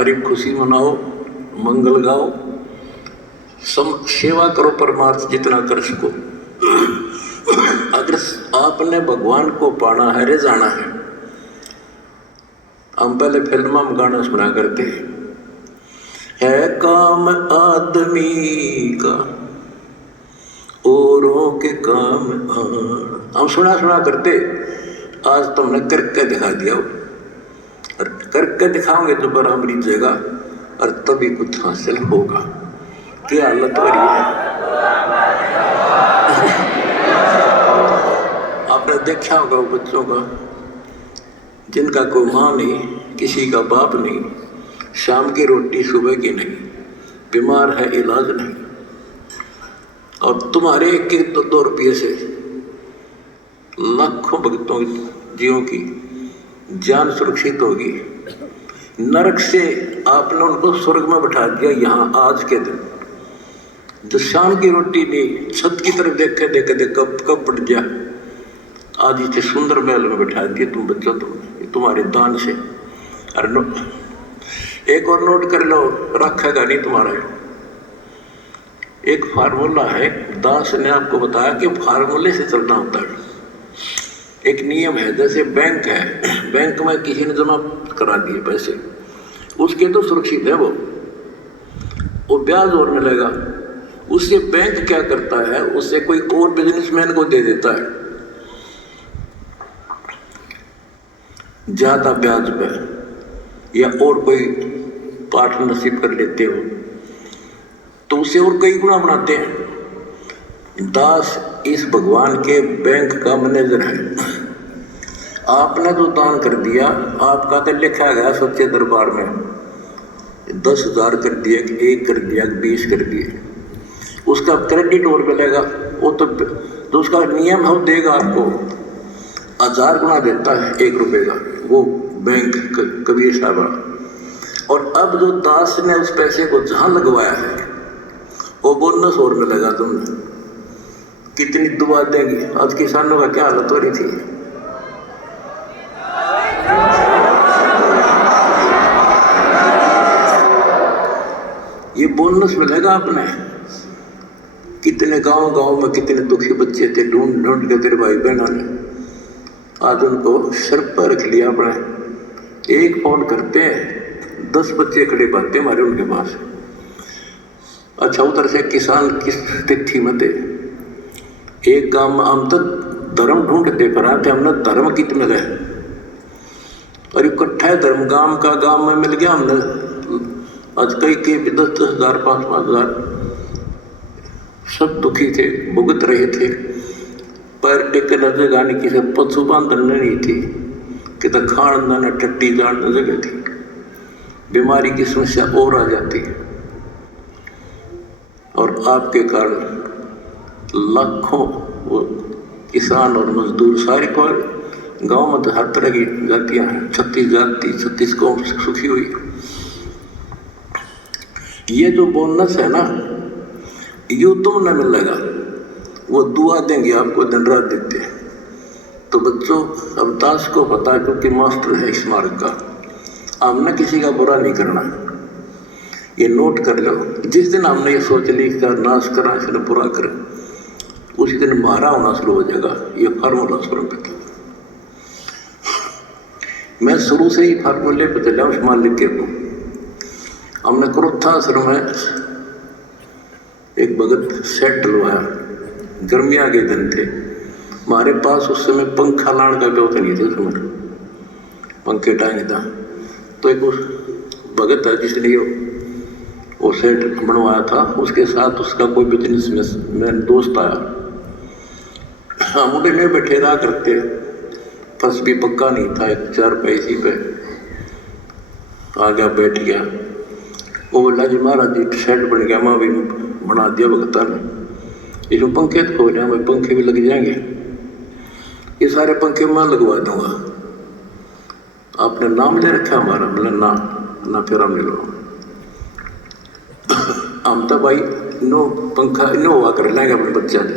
हरी खुशी मनाओ, मंगल गाओ, सेवा करो परमार्थ जितना कर सको। अगर आपने भगवान को पाना है, रे जाना है। हम पहले फिल्म में गाना सुना करते है काम आदमी का औरों के काम हम सुना करते। आज तुमने करके दिखा दिया, और करके दिखाओगे तो बराबर रीजेगा, और तभी कुछ हासिल होगा। क्या हालत हो रही है। आपने देखा होगा बच्चों का, जिनका कोई माँ नहीं, किसी का बाप नहीं, शाम की रोटी सुबह की नहीं, बीमार है इलाज नहीं, और तुम्हारे एक एक तो 2 रुपये से लाखों भक्तों जीवों की जान सुरक्षित होगी। नरक से आपने उनको स्वर्ग में बैठा दिया यहाँ आज के दिन। जो शाम की रोटी नहीं, छत की तरफ देख के कब पड़ गया, आज इसे सुंदर महल में बैठा दिए तुम बच्चों, तुम्हारे दान से। अरे एक और नोट कर लो, रखेगा नहीं तुम्हारा। एक फार्मूला है, दास ने आपको बताया कि फार्मूले से चलना होता है। एक नियम है, जैसे बैंक है, बैंक में किसी ने जमा करा दिए पैसे, उसके तो सुरक्षित है वो ब्याज और मिलेगा। उससे बैंक क्या करता है, उससे कोई और बिजनेसमैन को दे देता है ज्यादा ब्याज पे, या और कोई पार्टनरशिप कर लेते हो तो उसे और कई गुना बनाते हैं। दास इस भगवान के बैंक का मैनेजर है। आपने तो दान कर दिया, आपका तो लिखा गया सच्चे दरबार में 10,000 कर दिया, 1 कर दिया, 20 कर दिए, उसका क्रेडिट और मिलेगा। वो तो जो उसका नियम है वो देगा आपको 1000 गुना देता है 1 रुपये का, वो बैंक कबीर साहब। और अब जो दास ने उस पैसे को जहाँ लगवाया है वो बोनस और मिलेगा तुमने। कितनी दुआ देगी। आज किसानों का क्या हालत हो रही थी। ये बोनस मिलेगा आपने। कितने गांव में कितने दुखी बच्चे थे, ढूंढ के तेरे भाई बहनों ने आज उनको सर पर रख लिया अपने। एक फोन करते हैं 10 बच्चे खड़े पाते हमारे उनके पास। अच्छा, उधर से किसान किस तिथि में थे। एक गांव में हम तो धर्म ढूंढते पर आते, हमने धर्म कितने गए और इकट्ठा धर्म गांव में मिल गया। हमने आज कई 10,000 5,000 सब दुखी थे, भुगत रहे थे। पैर टेक न जगह नहीं, किसी पशु बांधन नहीं थी, कि तो खान न टट्टी जान न जगह थी। बीमारी की समस्या और आ जाती है, और आपके कारण लाखों वो किसान और मजदूर सारे को गांव में तो हर तरह की जातियां हैं, 36 जाति 36 कौम सुखी हुई। ये जो बोनस है ना, यू तुम न मिलेगा, वो दुआ देंगे आपको, दिन रात देते हैं। तो बच्चों, अब दास को पता है क्योंकि मास्टर है इस मार्ग का, हमने किसी का बुरा नहीं करना। ये नोट कर लो, जिस दिन हमने ये सोच ली का नाश करा, इसने बुरा करें, उसी दिन मारा होना शुरू हो जाएगा। ये फार्मूला स्वयं पे था। मैं शुरू से ही फार्मूले पे चला उस मालिक के को। हमने क्रोधाश्रम में एक भगत सेट डलवाया, गर्मियाँ के दिन थे हमारे पास। उस समय पंखा लाने का व्यवस्था नहीं था, उस समय पंखे टांगे था। तो एक भगत है जिसने वो सेट बनवाया था, उसके साथ उसका कोई बिजनेस में दोस्त आया। हम उन्हें में बैठे रहा करते, फर्श भी पक्का नहीं था, एक 4 पैसे पे आ गया, बैठ गया। वो बोला जी महाराज जी सेट बन गया, मैं भी बना दिया भगता ने। इसमें पंखे तो खोल रहे हैं, पंखे भी लग जाएंगे, ये सारे पंखे मैं लगवा दूंगा। आपने नाम ले रखा हमारा? बोला ना फिर हम ले लो। हम तो भाई नो पंखा नो हुआ कर लेंगे अपने बच्चा ने,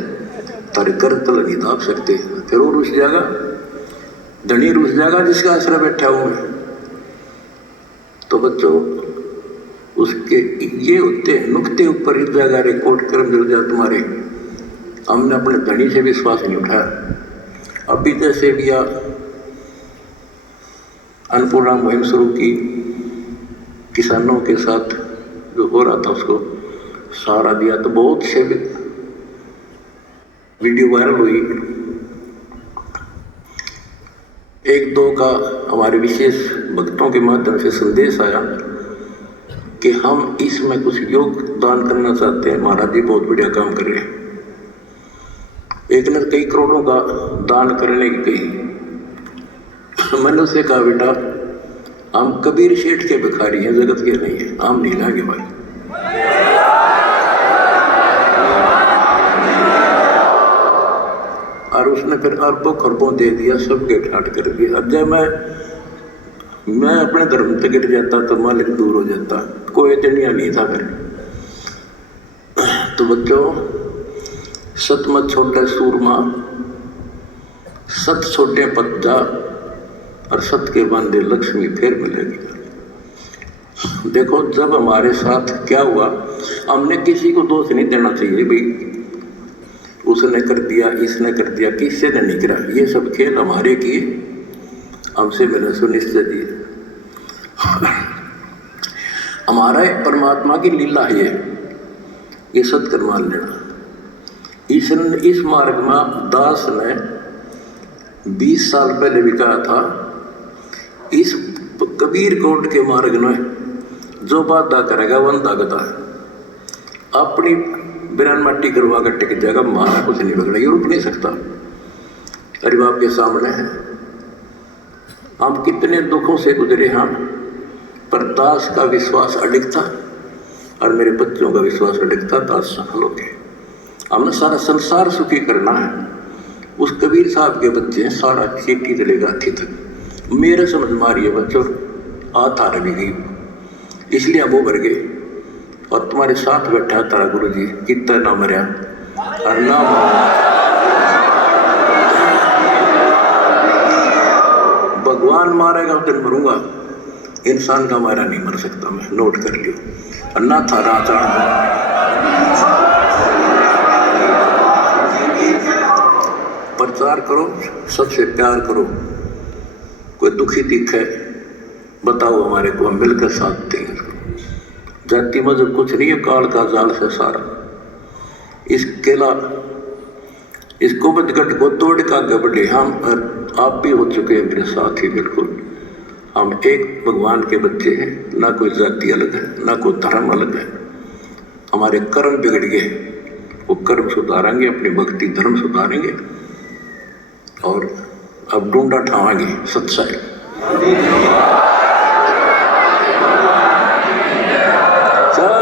तारे कर तो नहीं दाप सकते। फिर वो रुस जाएगा, धनी रुस जाएगा जिसका आसरा बैठा हुआ है। तो बच्चों उसके ये होते हैं नुक्ते ऊपर इस जगह रिकॉर्ड कर्म जल जाए तुम्हारे। हमने अपने धनी से विश्वास नहीं उठाया। अभी जैसे भी अन्नपूर्णा मुहिम शुरू की, किसानों के साथ जो हो रहा था उसको सहारा दिया, तो बहुत से वीडियो वायरल हुई। एक दो का हमारे विशेष भक्तों के माध्यम से संदेश आया कि हम इसमें कुछ योगदान करना चाहते हैं, महाराज जी बहुत बढ़िया काम कर रहे हैं। एक ने कई करोड़ों का दान करने की कही। मैंने उसे कहा बेटा हम कबीर शेठ के भिखारी हैं, जगत के नहीं है, हम नहीं लाएंगे भाई। और उसने फिर अरबों खरबों दे दिया, सब के ठाट कर दिया। अब जब मैं अपने धर्म से गिर जाता तो मालिक दूर हो जाता, कोई दुनिया नहीं था फिर। तो बच्चों सत मत छोटे सूरमा, सत छोटे पत्ता और सत के बांधे लक्ष्मी फिर मिलेगी। देखो जब हमारे साथ क्या हुआ, हमने किसी को दोष नहीं देना चाहिए भाई उसने कर दिया इसने कर दिया, किससे ने नहीं करा। ये सब खेल हमारे किए, हमसे मैंने सुनिश्चित दिए। हमारा एक परमात्मा की लीला है ये सत्कर मान लेना। इस मार्ग में दास ने 20 साल पहले भी कहा था, इस कबीर कोट के मार्ग में जो बाधा करेगा वंदा गदा है। अपनी बिरान माटी करवा कर टिक जाएगा, मारा कुछ नहीं बगड़ा, ये रुक नहीं सकता। अरे बाप के सामने है, हम कितने दुखों से गुजरे हम, पर दास का विश्वास अडिग था और मेरे बच्चों का विश्वास अडिग था, दास सफल हो गए। हमने सारा संसार सुखी करना है। उस कबीर साहब के बच्चे हैं, सारा खेती चलेगा हाथी तक। मेरे समझ मारिए बच्चों, आता रवि गई, इसलिए हम वो भर गए। और तुम्हारे साथ बैठा तारा गुरु जी, कितना ना मरिया और ना भगवान मारेगा उस दिन मरूंगा, इंसान का मारा नहीं मर सकता मैं, नोट कर लियो। और ना था राजा प्रचार करो, सबसे प्यार करो। कोई दुखी दिखे बताओ हमारे को, हम मिलकर साथ देंगे। जाति मजहब कुछ नहीं है, काल का जाल से सारा। इस केला इस कुबतगढ़ को तोड़ का गबड़े हम आप भी हो चुके हैं मेरे साथ ही। बिल्कुल हम एक भगवान के बच्चे हैं, ना कोई जाति अलग है ना कोई धर्म अलग है। हमारे कर्म बिगड़ गए, वो कर्म सुधारेंगे, अपनी भक्ति धर्म सुधारेंगे और अब ढूंढा ठावाएंगे सच्चाई।